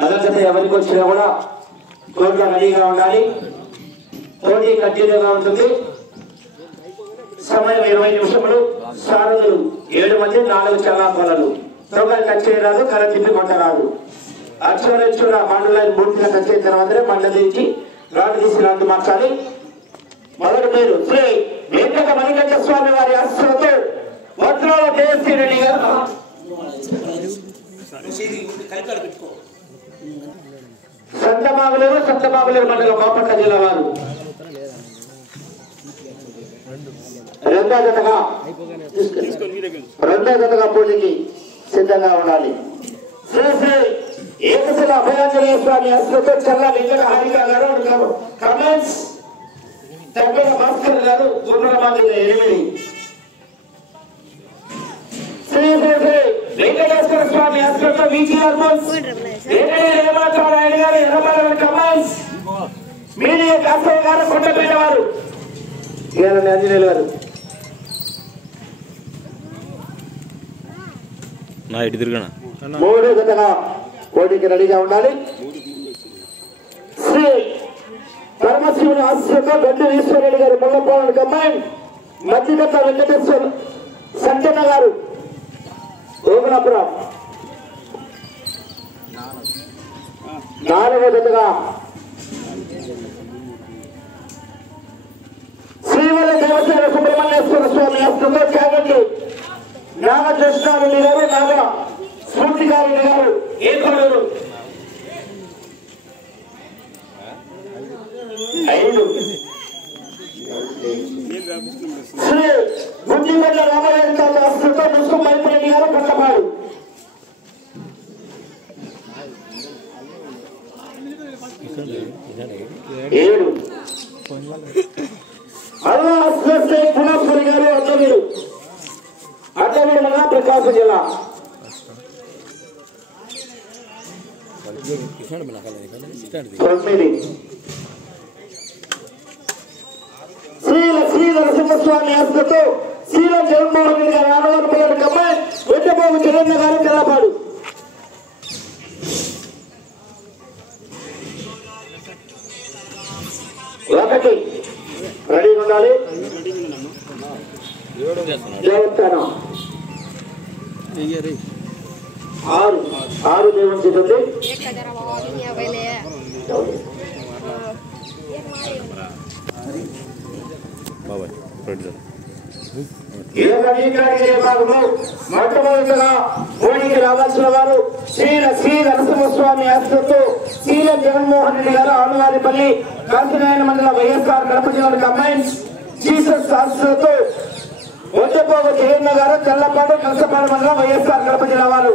మొదటి ఎవరికి వచ్చినా కూడా కోర్టులో రెడీగా ఉండాలి. పోటీ కంటిన్యూగా ఉంటుంది. సమయం 20 నిమిషములు. సారథులు 7 మంది, 4 చల్లాపలలు. తొందరగా టచ్ చేయరాదు, కర తిప్పి కొట్టరాదు. అక్షర మండలాన్ని పూర్తిగా టచ్ అయిన తర్వాతనే మండ తీసి రాడు తీసి రాడు మార్చాలి. మొదటి పేరు శ్రీ వెంకట మణికంఠ స్వామి వారి ఆశీస్సులతో వజ్రాల కేఎస్సీ రెడ్డి గారు. సంతమాగులేరు మండలం బాపట్ల జిల్లా వారు రెండో జతగా పోటీకి సిద్ధంగా ఉండాలి. శ్రీ శ్రీ ఏకశిల అభయాంజనేయ స్వామి ఆశీస్సులతో చల్ల వెంకట హారిక గారు, కమెంట్స్ దగ్గర భాస్కర్ గారు, సుబ్రహ్మణ్య 8. శ్రీ శ్రీ శ్రీ వెంకటేశ్వర స్వామి ఆశీస్సులతో విజిఆర్ రేమాచారాయణ గారు, ఎర్రమల కమెంట్స్ మీడియా కాసయ్య గారు, కొండపేట వారు, ఆంజనేయులు గారు. మూడో జతగా పోటీకి రెడీగా ఉండాలి. శ్రీ పరమశివుని ఆశీస్సులతో గడ్డి ఈశ్వరరెడ్డి గారు, ముల్లపాలెం కమ్మాయి, మధ్యగత వెంకటేశ్వర సంజన్న గారు, ఓమనాపురం. నాలుగో జతగా శ్రీవల్లి దేవసేన సుబ్రహ్మణ్యేశ్వర స్వామి ఆశీస్సులతో చాగండి నాగకృష్ణారెడ్డి గారు, నాగ స్ఫూర్తిగారెడ్డి గారు, ఏకోడూరు. 5 శ్రీ గుంజిగడ్డ రామగారి తాత ఆశీస్సులతో ముసుగు మైపురెడ్డి గారు, పట్టపాడు. 7 అల్లా ఆశీస్సులతో పునాపురి గారు, అడ్డవీడు మండలం ప్రకాశం జిల్లా. 9 శ్రీ నరసింహస్వామి ఆశీస్సులతో శ్రీలం జగన్మోహన్ రెడ్డి గారు, ఆడవారి పిల్లల కమ్మాయి, వెంటబాబు జగన్న గారు, తెల్లపాడు. 1 రెడీగా ఉండాలి. దేవస్థానం 6 దేవుని చేతుంది. మొట్టమొదటిగా పోటీకి రావాల్సిన వారు శ్రీ నరసింహస్వామి ఆశీస్సులతో శ్రీలం జగన్మోహన్ రెడ్డి గారు, ఆనువారిపల్లి, కాశీనారాయణ మండలం, వైఎస్ఆర్ కడప జిల్లా కమ్మైన్స్, జీసస్ ఆశీస్సులతో ఒడ్డపోగ జగన్న గారు, తెల్లపాడు, నర్సపాడు మండలం, వైఎస్ఆర్ కడప జిల్లా వారు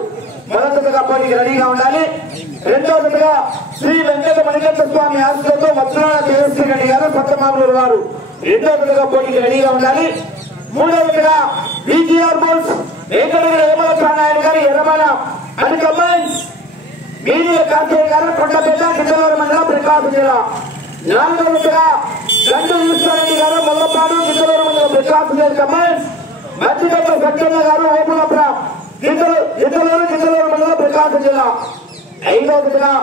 మొదటిగా పోటీకి రెడీగా ఉండాలి. రెండవదిగా శ్రీ వెంకట మణికంఠ స్వామి ఆశీస్సులతో వజ్రాల కేఎస్సీ రెడ్డి గారు, సత్తమాగులూరు వారు రెండవదిగా పోటీకి రెడీగా ఉండాలి. మూడవదిగా విజిఆర్ బోల్స్ వెంకటగిరి రేమాచారాయణ గారు, ఎర్రమల అని కమెంట్స్ మీడియా కాసయ్య గారు, కొండపేట, కిందలూరు మండలం, ప్రకాశం జిల్లా. 4వదిగా గండు ఈశ్వరరెడ్డి గారు, ముల్లపాడు, కిందలూరు మండలం, ప్రకాశం జిల్లా కమెంట్స్ మధ్యగట్ల సత్యన్న గారు, ఓపులాపురం, కిందలూరు మండలం, ప్రకాశం జిల్లా. 5వదిగా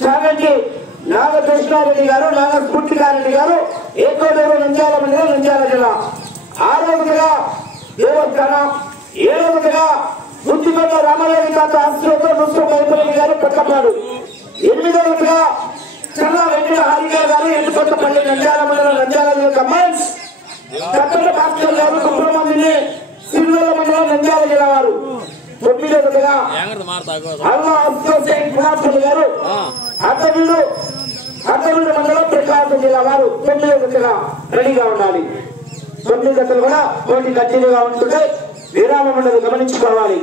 చాగంటి నాగకృష్ణారెడ్డి గారు, నాగ స్ఫూర్తిగారెడ్డి గారు, ఏకోడూరు, నంద్యాల మండలం, నంద్యాల జిల్లా. 6వదిగా దేవస్థానం. 7వదిగా గుంజిగడ్డ రామగారి తాత ఆశీస్సులతో ముసుగు మైపురెడ్డి గారు, పట్టపాడు. 8వదిగా చల్ల వెంకట హారిక గారు, ఎండుకొత్తపల్లి, నంద్యాల మండలం, నంద్యాల జిల్లా కమ్మైన్స్, కట్టడ భాస్కర్ గారు, సుబ్రహ్మణ్యుని, సిరివెల్ల మండలం, నంద్యాల జిల్లా వారు. 9వదిగా అల్లా అబ్దుల్ కుమార్ గారు, అద్దవీడు మండలం, ప్రకాశం జిల్లా వారు 9వదిగా రెడీగా ఉండాలి. 9 జతలు కూడా పోటీ కంటిన్యూగా ఉంటుంటే విరామం ఉన్నది గమనించుకోవాలి.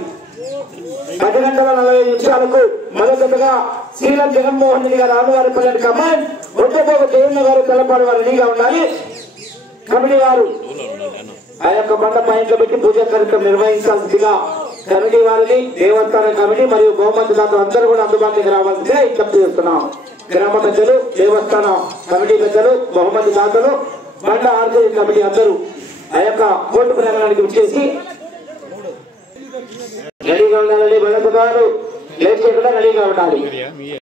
10 గంటల 40 నిమిషాలకు మొదటగా శ్రీలం జగన్మోహన్ రెడ్డి గారు, ఆనువారిపల్లి కమాండ్, ఒడ్డపోగ జగన్న గారు, తెల్లపాడు వారు రెడీగా ఉండాలి. కమిటీ వారు ఆ యొక్క బండ పాయింట్లు పెట్టి పూజా కార్యక్రమం నిర్వహించాల్సిందిగా కమిటీ వారిని, దేవస్థాన కమిటీ మరియు బహుమతి దాతలు అందరూ కూడా అందుబాటులోకి రావాల్సిందిగా విజ్ఞప్తి చేస్తున్నాం. గ్రామ పెద్దలు, దేవస్థానం కమిటీ పెద్దలు, బహుమతి దాతలు, బండ ఆర్జీ కమిటీ అందరూ ఆ యొక్క కోర్టు ప్రాంగణానికి వచ్చేసి రెడీగా ఉండాలని భగతగారు లేచి కూడా రెడీగా ఉండాలి.